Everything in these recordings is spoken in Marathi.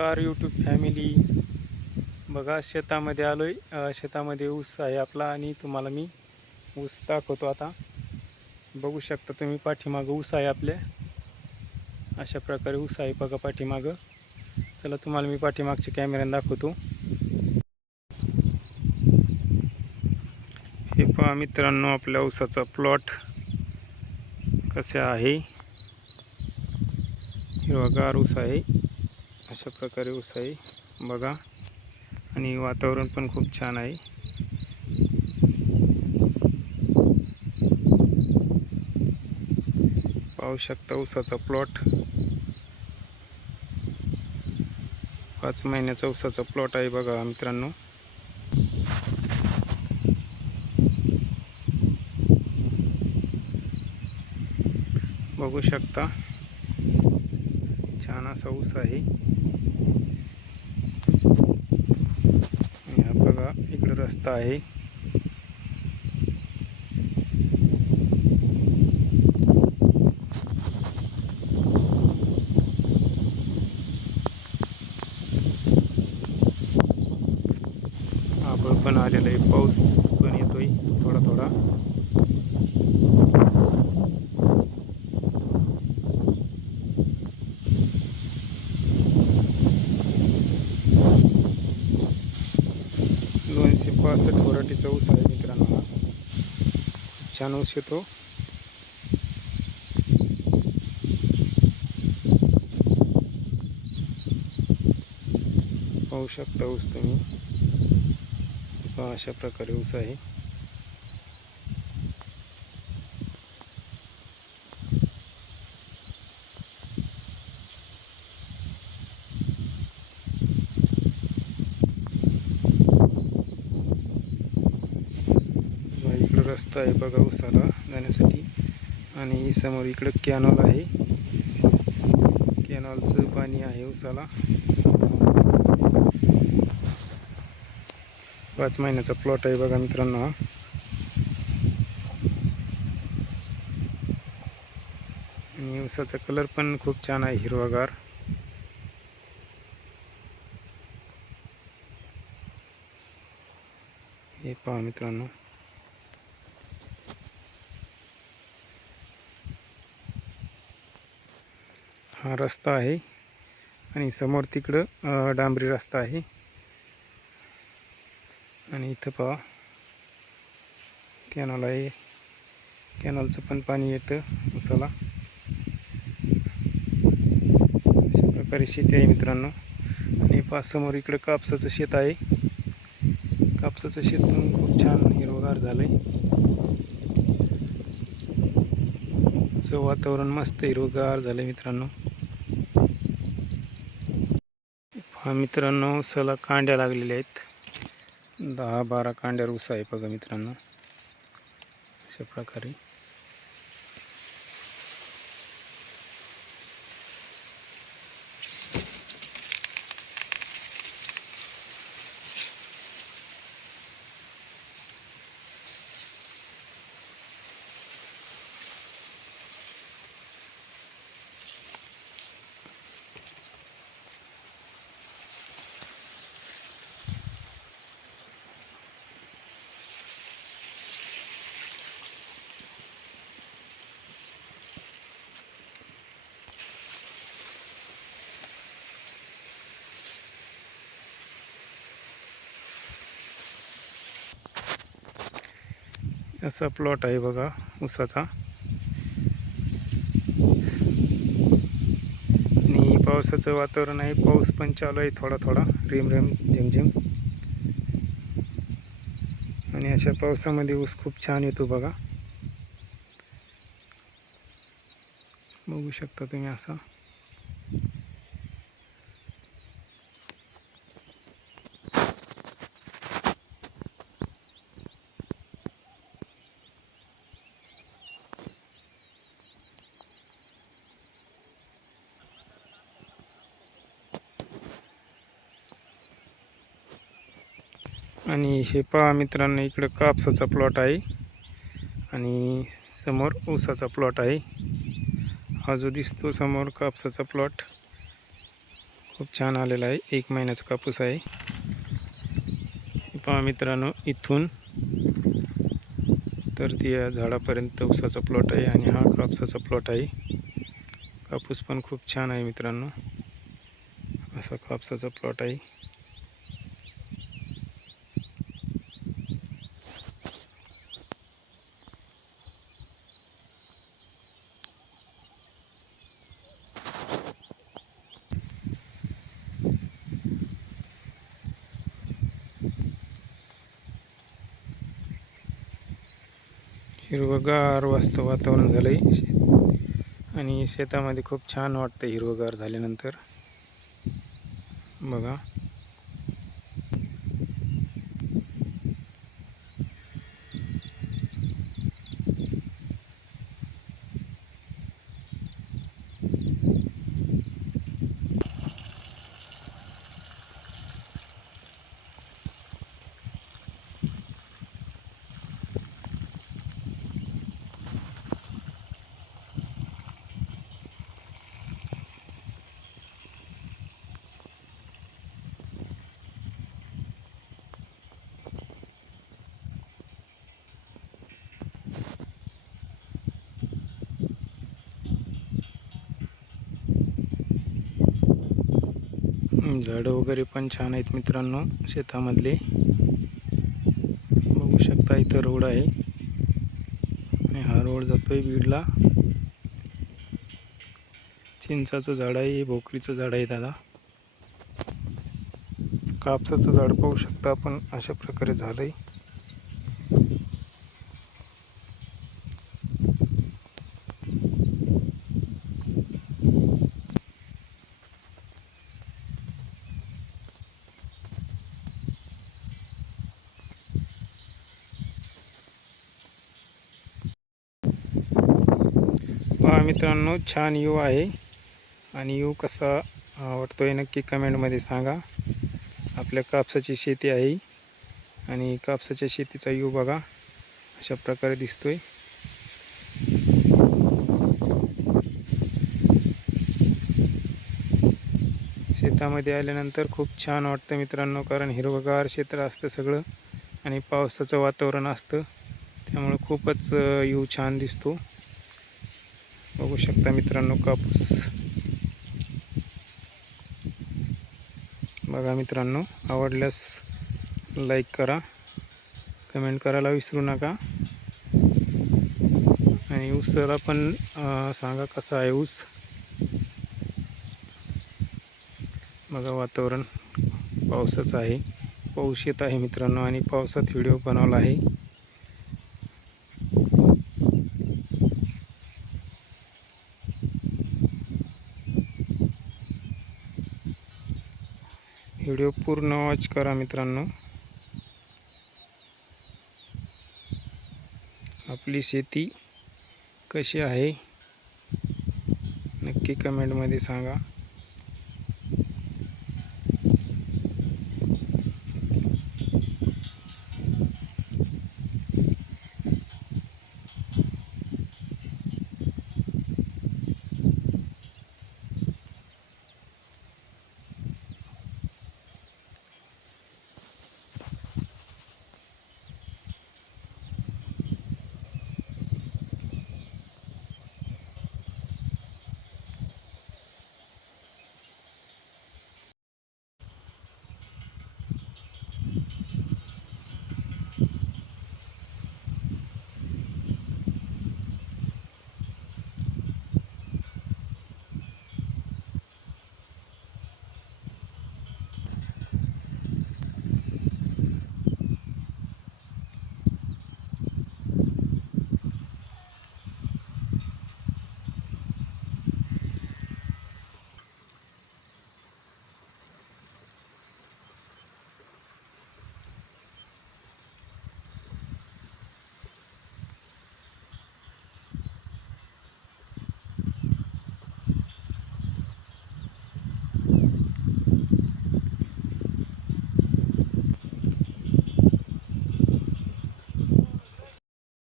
नमस्कार यूट्यूब फॅमिली. बघा शेतामध्ये आलोय. शेतामध्ये ऊस आहे आपला आणि तुम्हाला मी ऊस दाखवतो. आता बघू शकता तुम्ही, पाठीमागं ऊस आहे आपल्या. अशा प्रकारे ऊस आहे बघा पाठीमागं. चला तुम्हाला मी पाठीमागच्या कॅमेऱ्याने दाखवतो. हे पहा मित्रांनो, आपल्या ऊसाचा प्लॉट कसा आहे. हिरवागार ऊस आहे. अशा प्रकारे ऊस आहे बघा. आणि वातावरण पण खूप छान आहे. पाहू शकता ऊसाचा प्लॉट. 5 महिन्याचा ऊसाचा प्लॉट आहे बघा मित्रांनो. बघू शकता छान असा ऊस आहे. हा बघा इकडे रस्ता आहे. आभाळ पण आलेलं आहे, पाऊस पण येतोय थोडा थोडा. दोनशे 65 व्हरायटीचा ऊस आहे मित्रांनो. हा छान ऊस येतो. पाहू शकता ऊस तुम्ही. अशा प्रकारे ऊस आहे. इकडं रस्ता आहे बघा ऊसाला जाण्यासाठी. आणि समोर इकडं कॅनॉल आहे. कॅनॉलचं पाणी आहे ऊसाला. 5 महिन्याचा प्लॉट आहे बघा मित्रांनो हा. आणि ऊसाचा कलर पण खूप छान आहे, हिरवागार. हे पहा मित्रांनो. हा रस्ता आहे आणि समोर तिकडं डांबरी रस्ता आहे. आणि इथं पहा कॅनॉल आहे. कॅनॉलचं पण पाणी येतं ऊसाला. अशा प्रकारे शेती आहे मित्रांनो. आणि पहा समोर इकडं कापसाचं शेत आहे. कापसाचं शेत पण खूप छान हिरवगार झालंय. असं वातावरण मस्त हिरवगार झालंय मित्रांनो. हा मित्रांनो, ऊसाला कांड्या लागलेल्या आहेत. 10-12 कांड्यावर ऊस आहे बघा मित्रांनो. अशा प्रकारे असा प्लॉट आहे बघा ऊसाचा. आणि पावसाचं वातावरण आहे. पाऊस पण चालू आहे थोडा थोडा, रिमरिम झिमझिम. आणि अशा पावसामध्ये ऊस खूप छान येतो बघा. बघू शकता तुम्ही असा. आणि हे पहा मित्रांनो, इकडं कापसाचा प्लॉट आहे आणि समोर ऊसाचा प्लॉट आहे. हा जो दिसतो समोर कापसाचा प्लॉट, खूप छान आलेला आहे. 1 महिन्याचा कापूस आहे. हे पहा मित्रांनो, इथून तर त्या झाडापर्यंत ऊसाचा प्लॉट आहे आणि हा कापसाचा प्लॉट आहे. कापूस पण खूप छान आहे मित्रांनो. असा कापसाचा प्लॉट आहे. हिरवगार वातावरण झालंय आणि शेतामध्ये खूप छान वाटतं हिरवगार झाल्यानंतर. बघा झाडं वगैरे पण छान आहेत मित्रांनो शेतामधले. बघू शकता इथं रोड आहे आणि हा रोड जातोय बीडला. चिंचाचं झाड आहे, भोकरीचं झाड आहे दादा. कापसाचं झाड पाहू शकता आपण, अशा प्रकारे झालंय. पहा मित्रांनो, छान व्ह्यू आहे आणि व्ह्यू कसा वाटतोय नक्की कमेंटमध्ये सांगा. आपल्या कापसाची शेती आहे आणि कापसाच्या शेतीचा व्ह्यू बघा, अशा प्रकारे दिसतोय. शेतामध्ये आल्यानंतर खूप छान वाटतं मित्रांनो, कारण हिरवगार क्षेत्र असतं सगळं आणि पावसाचं वातावरण असतं, त्यामुळे खूपच व्ह्यू छान दिसतो. बघू शकता मित्रांनो कापूस. बघा मित्रांनो, आवडल्यास लाईक करा, कमेंट करायला विसरू नका आणि ऊसाला पण सांगा कसा आहे ऊस. बघा वातावरण पावसाचं आहे, पाऊस येत आहे मित्रांनो आणि पावसात व्हिडिओ बनवला आहे. व्हिडिओ पूर्ण वॉच करा मित्रांनो. आपली शेती कशी आहे नक्की कमेंटमध्ये सांगा.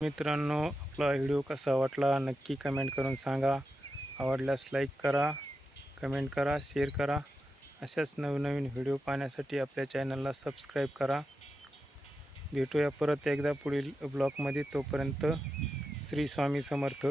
मित्रांनो, आपला व्हिडिओ कसा वाटला नक्की कमेंट करून सांगा. आवडल्यास लाईक करा, कमेंट करा, शेअर करा अशाच नवनवीन व्हिडिओ पाहण्यासाठी आपल्या चॅनलला सबस्क्राईब करा. भेटूया परत एकदा पुढील ब्लॉगमध्ये. तोपर्यंत श्री स्वामी समर्थ.